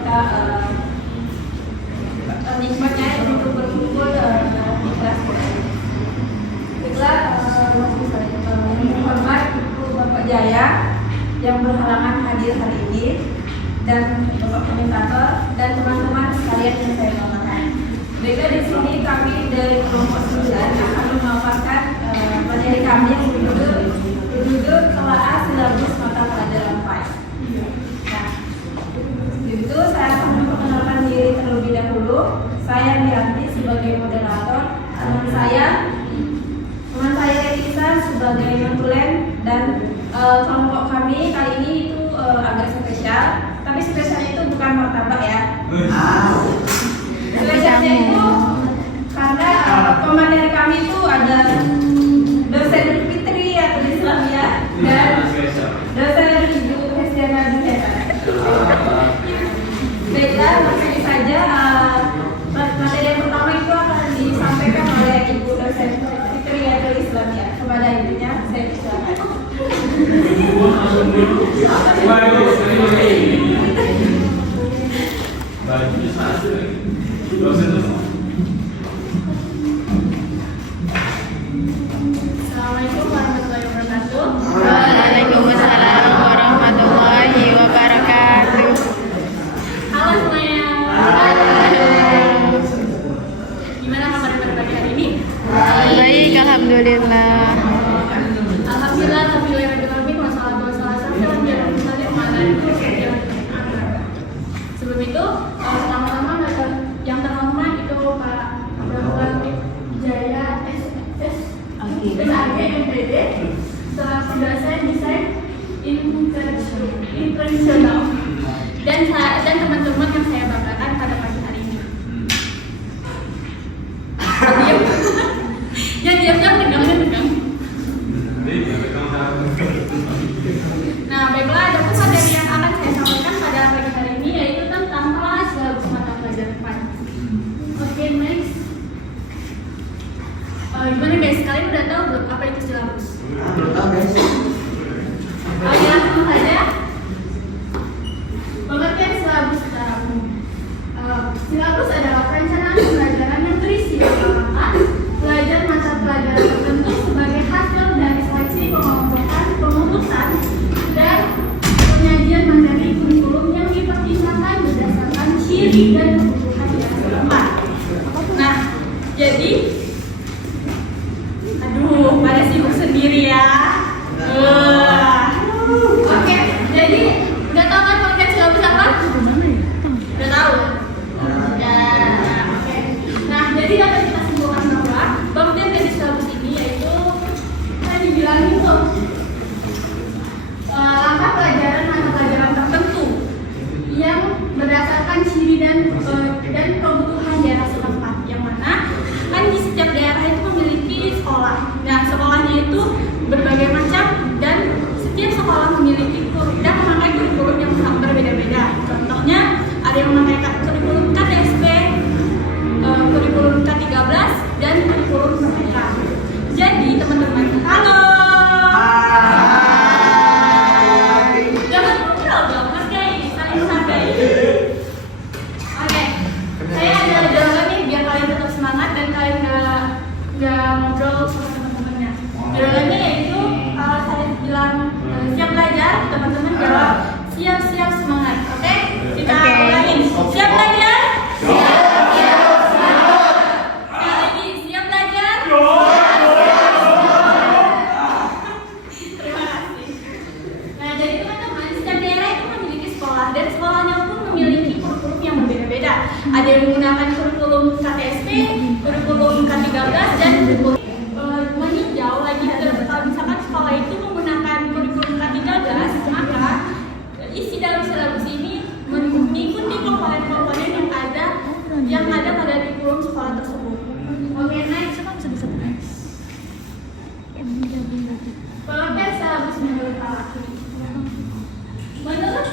kita nikmatnya untuk berkumpul di kelas kita. Baiklah, yang hormat Ibu Bapak Jaya yang berhalangan hadir hari ini, dan Bapak Komentator dan teman-teman sekalian yang saya banggakan. Baiklah, di sini kami dari kelompok 9 akan memaparkan materi kami yang berjudul telaah silabus mata pelajaran 5. Nah, itu saya akan memperkenalkan diri terlebih dahulu. Saya Rianti sebagai moderator, teman saya Elisa sebagai mentulen, dan kelompok kami kali ini itu agak spesial. Tapi spesialnya itu bukan martabak ya. Spesialnya itu karena pemateri kami itu ada dosen Fitri atau Islam ya, dan dosen Ibu Hestiana Duheta. Baiklah, langsung saja materi yang pertama itu akan disampaikan oleh Ibu dosen Fitri atau Islam ya. Kepada ibunya saya persilakan. Assalamualaikum warahmatullahi wabarakatuh. Waalaikumsalam warahmatullahi wabarakatuh. Halo semuanya. Gimana kabar pada pagi hari ini? Baik, alhamdulillah. Alhamdulillah, sebelum itu, pertama-tama yang terhormat itu Pak Bapak Jaya SS SAG MPD selaku dosen desain internasional dan teman-teman yang saya banggakan pada pagi hari ini. Yang diam-diam tegang. Nah, baiklah, ada pun materi yang akan saya sampaikan pada pagi hari ini yaitu tentang telaah silabus mata pelajaran 5. Oke, next. Gimana guys? Kalian udah tahu belum apa itu silabus? Belum tahu guys. Ya, langsung saja. Pengertian silabus secara umum. Silabus adalah perencanaan pembelajaran yang berisi pelajaran mata pelajaran tertentu sebagai hasil dari seleksi pengelompokan, pengurusan, dan penyajian materi kurikulum yang dipertimbangkan berdasarkan ciri dan kebutuhan yang setempat. Nah, jadi, pada sibuk sendiri ya. Oke, jadi udah tahu kan pengertian silabus apa? Udah tahu? Oke. Nah, jadi dapat kita simpulkan bahwa pengertian dari silabus ini yaitu tadi bilangin tuh langkah pelajaran mata pelajaran tertentu yang berdasarkan ciri dan kebutuhan daerah setempat, yang mana kan di setiap daerah itu memiliki sekolah. Nah, sekolahnya itu berbagai macam dan setiap sekolah memiliki dan memakai kurikulum yang sangat berbeda-beda. Contohnya ada yang memakai kurikulum KTSP, kurikulum K13, dan kurikulum mereka. Jadi teman-teman, halo. Jangan ngobrol dong, mas guys, saling santai. Oke, saya ada jawaban nih biar kalian tetap semangat dan kalian nggak ngobrol sama teman-temannya. Jawabannya yaitu saya bilang siap belajar, teman-teman jawab siap-siap semangat. Oke? Kita ulangin. Siap belajar? Siap semangat. Sekali lagi, siap belajar? Terima kasih. Nah, jadi teman-teman, setiap daerah itu memiliki sekolah dan sekolahnya pun memiliki kurikulum yang berbeda-beda. Ada yang menggunakan kurikulum KTSP, kurikulum K13, dan kurikulum meninjau lagi kalau misalkan sekolah itu menggunakan kurikulum K13, maka isi dalam silabus ini mengikuti komponen-komponen yang ada pada kurikulum sekolah tersebut. Oke, next. Pengertian silabus menurut Alaki. Menurut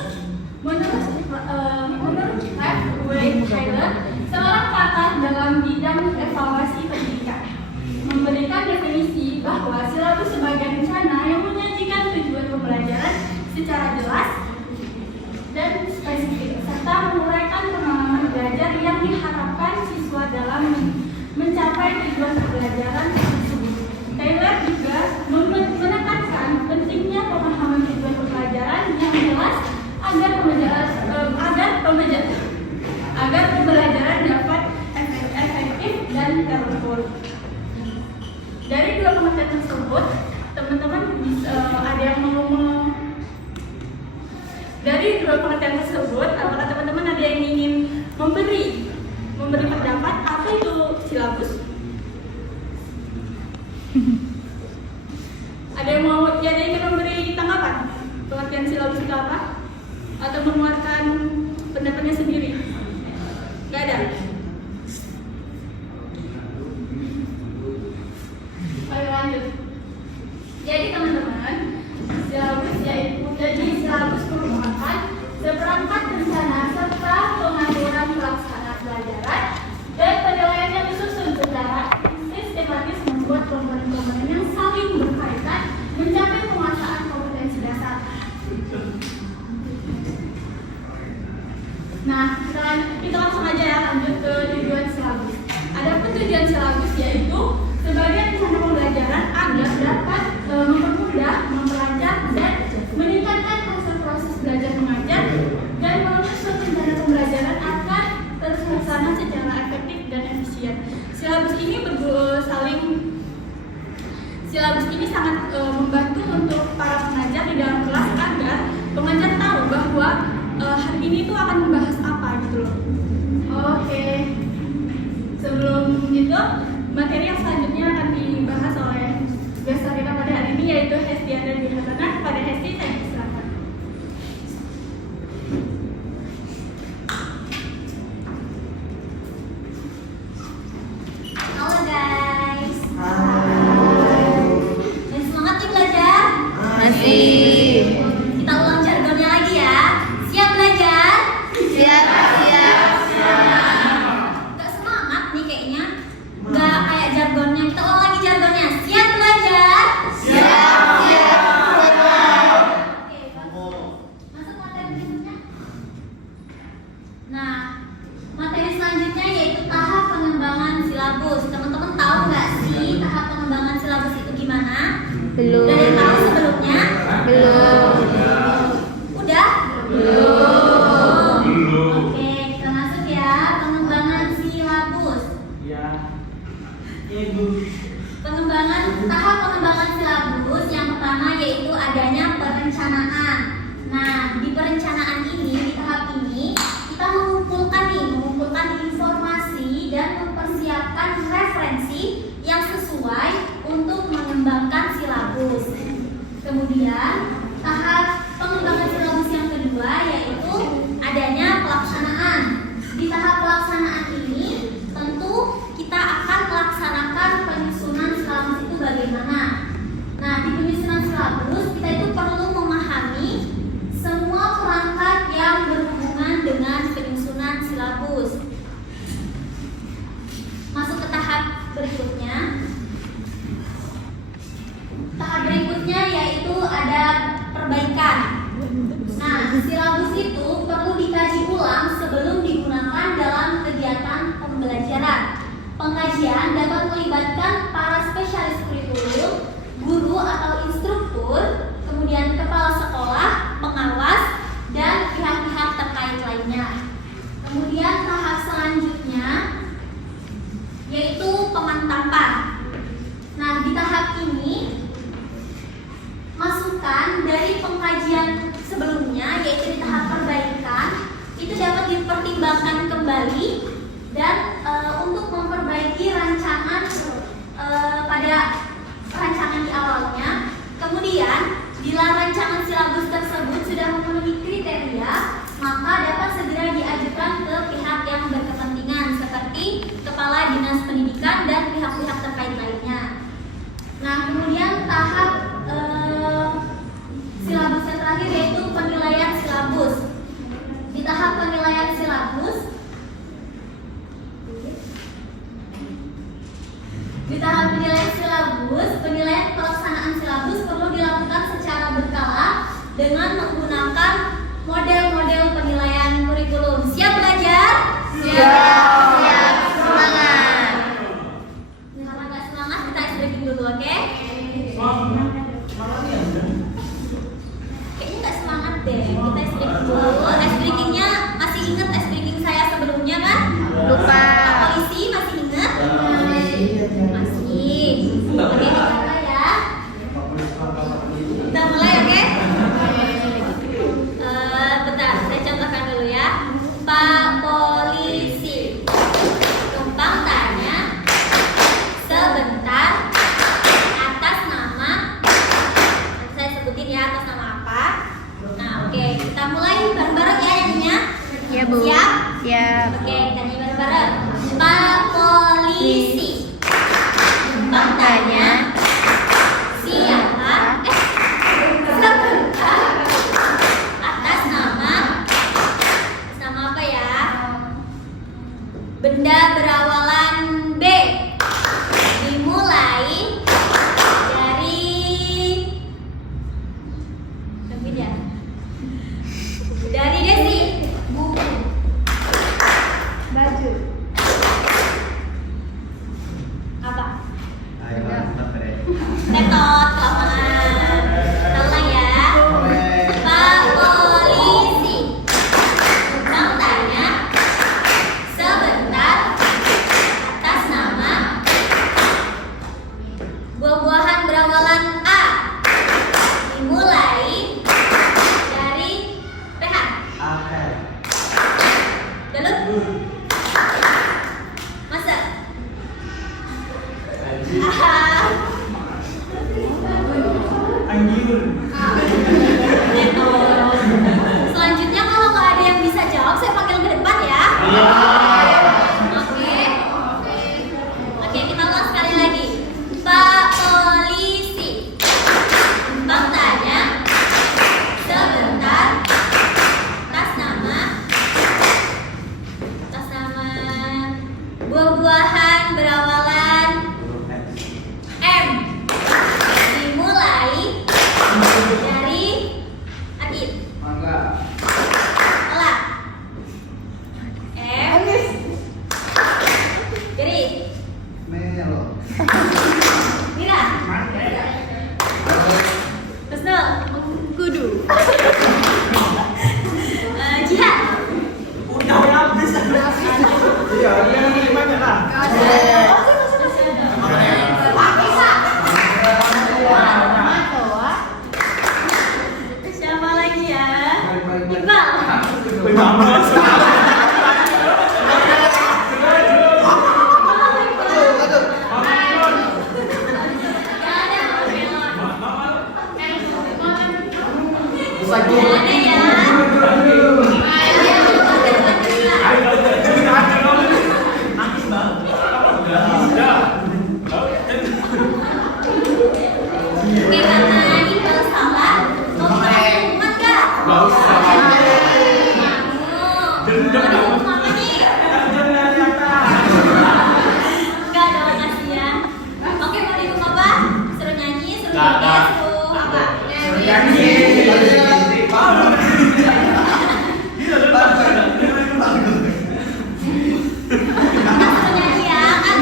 F. Wade Taylor, seorang pakar dalam bidang evaluasi pendidikan, terlambat dalam mencapai tujuan pembelajaran tersebut. Taylor juga menekankan pentingnya pemahaman tujuan pembelajaran yang jelas agar pembelajaran dapat efektif dan terukur. Dari dua pengertian tersebut, teman-teman ada yang mau dari dua pengertian tersebut, apakah teman-teman ada yang ingin memberi pendapat apa itu silabus? Ada yang ingin memberi tanggapan pengertian silabus itu apa? Atau mengeluarkan pendapatnya sendiri? Gak ada? Ayo lanjut. Jadi teman-teman, silabus merupakan seperangkat rencana serta pengaturan pelaksanaan pelajaran dan penilaian yang disusun secara sistematis membuat komponen-komponen yang saling berkaitan mencapai penguasaan kompetensi dasar. Nah, kita langsung aja ya lanjut ke tujuan silabus. Adapun tujuan silabus yaitu sebagai rencana pembelajaran agar dapat mempermudah, memperlancar dan meningkatkan hasil proses belajar mengajar dan menyusun rencana pembelajaran akan terlaksana secara efektif dan efisien. Silabus ini sangat membantu untuk para pengajar di dalam kelas agar pengajar tahu bahwa hari ini itu akan membahas apa gitu loh. Oke. Sebelum itu, materi yang selanjutnya akan dibahas oleh gestar kita pada hari ini yaitu Hesti dan Hasanah. Kepada Hesti saya silakan. Halo guys. Dan semangat nih belajar? Masih. Kita ulang jargonnya lagi ya. Siap belajar? Siap. Gak semangat nih kayaknya. Gak kayak jargonnya. Kita ulang lagi jargonnya. Siap belajar? Siap. Oke, masuk materi berikutnya. Nah, materi selanjutnya yaitu tahap pengembangan silabus. Teman-teman tahu nggak sih tahap pengembangan silabus itu gimana? Belum. Udah ada yang tahu sebelumnya? Belum. Udah? Belum. Oke, kita masuk ya. Pengembangan silabus. Tahap pengembangan silabus yang pertama yaitu adanya perencanaan. Nah, di perencanaan ini, di tahap ini kita mengumpulkan informasi dan mempersiapkan referensi yang sesuai untuk mengembangkan silabus. Kemudian tahap pengembangan silabus yang kedua yaitu adanya pelaksanaan. Di tahap pelaksanaan ini tentu kita akan melaksanakan penyusunan silabus itu bagaimana. Nah, di penyusunan silabus kita itu perlu memahami semua perangkat yang berhubungan dengan penyusunan silabus. Masuk ke tahap berikutnya. Tahap berikutnya yaitu ada perbaikan. Nah, silabus itu perlu dikaji ulang sebelum digunakan dalam kegiatan pembelajaran. Pengkajian dapat melibatkan para spesialis kurikulum, guru atau instruktur, kemudian kepala sekolah, pengawas, dan pihak-pihak terkait lainnya. Kemudian tahap selanjutnya yaitu pemantapan. Nah, di tahap ini masukan dari pengkajian sebelumnya yaitu di tahap perbaikan itu dapat dipertimbangkan kembali dan untuk memperbaiki rancangan pada rancangan di awalnya. Kemudian bila rancangan silabus tersebut sudah memenuhi kriteria, maka dapat segera diajukan ke pihak yang berkepentingan seperti kepala dinas pendidikan dan pihak-pihak terkait lainnya. Nah, kemudian tahap silabus yang terakhir yaitu penilaian silabus. Di tahap penilaian silabus, penilaian pelaksanaan silabus perlu dilakukan secara berkala dengan menggunakan model-model penilaian kurikulum. Siap belajar? Siap. Semangat. mulai bareng-bareng ya nyanyinya. Ya, Bu. Siap? Siap. Oke, kita nyanyi bareng-bareng. Pak Polisi. Bang tanya, siapa? Sebentar. Atas nama apa ya? Benda berawalan B. Dimulai dari beda. Dari Desi. Buku. Baju. Apa? Ayo, mantap deh. Tetot lapangan. Salah ya. Pak Polisi. Bang tanya, sebentar. Atas nama buah-buahan berawalan A. Dimulai dari PH. Apel. Dulu. Masa? Anjing. Ah. Anjir. Selanjutnya kalau nggak ada yang bisa jawab, saya panggil ke depan ya. Oke. Oke, kita ulang sekali lagi. Pak Polisi. Bang tanya, sebentar. Atas nama buah-buahan berawalan M. Dimulai dari Adit. Mangga. Salah. M. Geri. Melo. Mira. Kusnul. Kudu. Jihad. Udah habis. Iya, ini banyak lah. Siapa lagi ya? Iqbal. Gak ada ya. Oke, karena Iqbal salah, mau kita kasih hukuman nggak? Nggak usah. Mau dihukum apa nih? Enggak dong, kasihan. Oke, mau dihukum apa? Suruh nyanyi, suruh joget, suruh apa? Kita suruh nyanyi ya, kan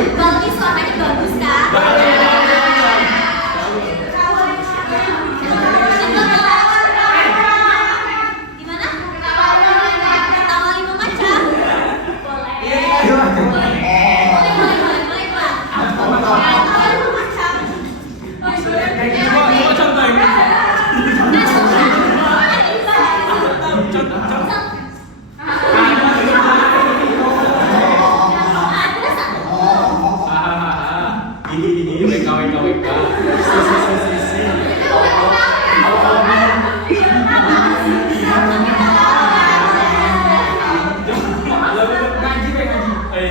Iqbal ini suaranya bagus kan? Gimana? Ketawa 5 macam? Boleh. Boleh, Pak. Ketawa 5 macam.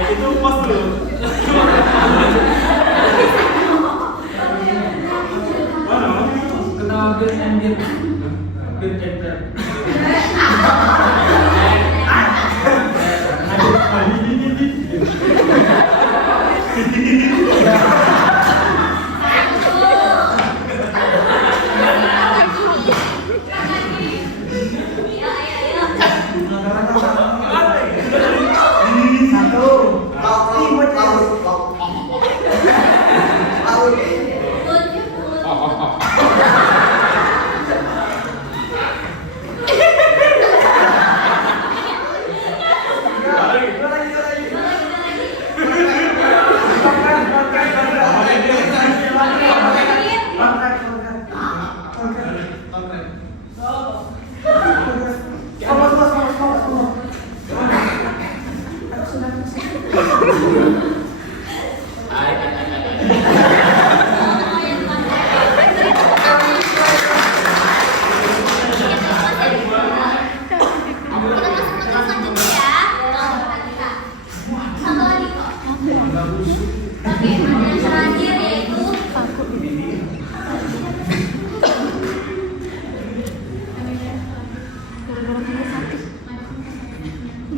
Itu pos dulu. Ketawa bil and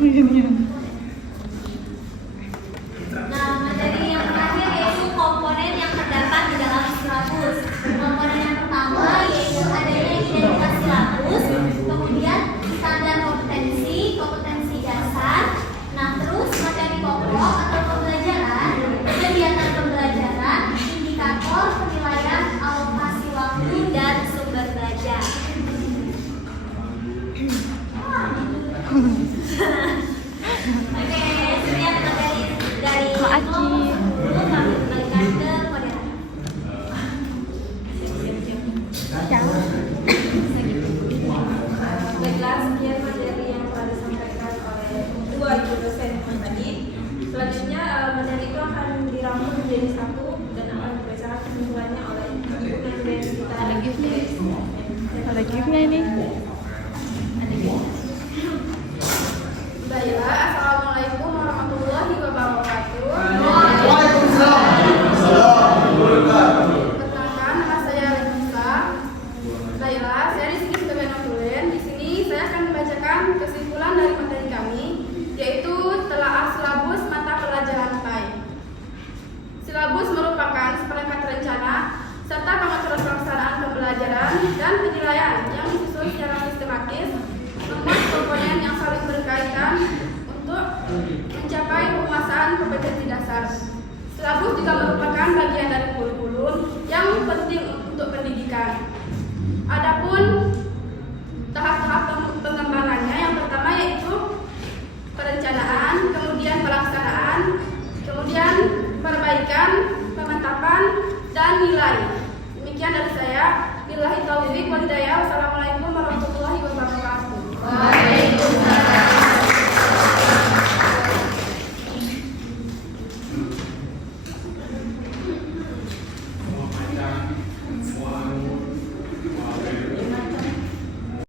Nah, materi yang terakhir yaitu komponen yang terdapat di dalam silabus. Komponen yang pertama yaitu adanya identitas silabus, kemudian standar kompetensi, kompetensi dasar, nah terus materi pokok atau pembelajaran, kegiatan pembelajaran, indikator penilaian, alokasi waktu, dan sumber belajar. Oke, setiap materi dari kelompok 10 kami kembalikan ke moderator. Baiklah, sekian materi yang telah disampaikan oleh dua ibu dosen tadi. Selanjutnya materi itu akan dirangkum menjadi satu dan akan dibacakan kesimpulannya oleh ibu dosen kita. Ada gift-nya ini. Baiklah, assalamualaikum warahmatullahi wabarakatuh. Perkenalkan, nama saya Lisa. Baiklah, saya di sini sebagai notulen. Di sini saya akan membacakan kesimpulan dari materi kami, yaitu telaah silabus mata pelajaran TAI. Silabus merupakan seperangkat rencana serta pengaturan pelaksanaan pembelajaran dan penilaian yang disusun secara sistematis, memuat komponen yang saling berkaitan untuk mencapai penguasaan kompetensi dasar. Silabus juga merupakan bagian dari kurikulum yang penting untuk pendidikan. Adapun tahap-tahap pengembangannya, yang pertama yaitu perencanaan, kemudian pelaksanaan, kemudian perbaikan, pemantapan, dan nilai. Demikian dari saya. Billahi taufiq wal hidayah. Wassalamualaikum warahmatullahi wabarakatuh. Waalaikumsalam.